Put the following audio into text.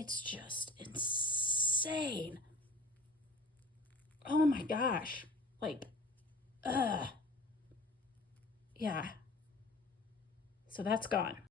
It's just insane. Oh my gosh. Like, ugh. Yeah. So that's gone.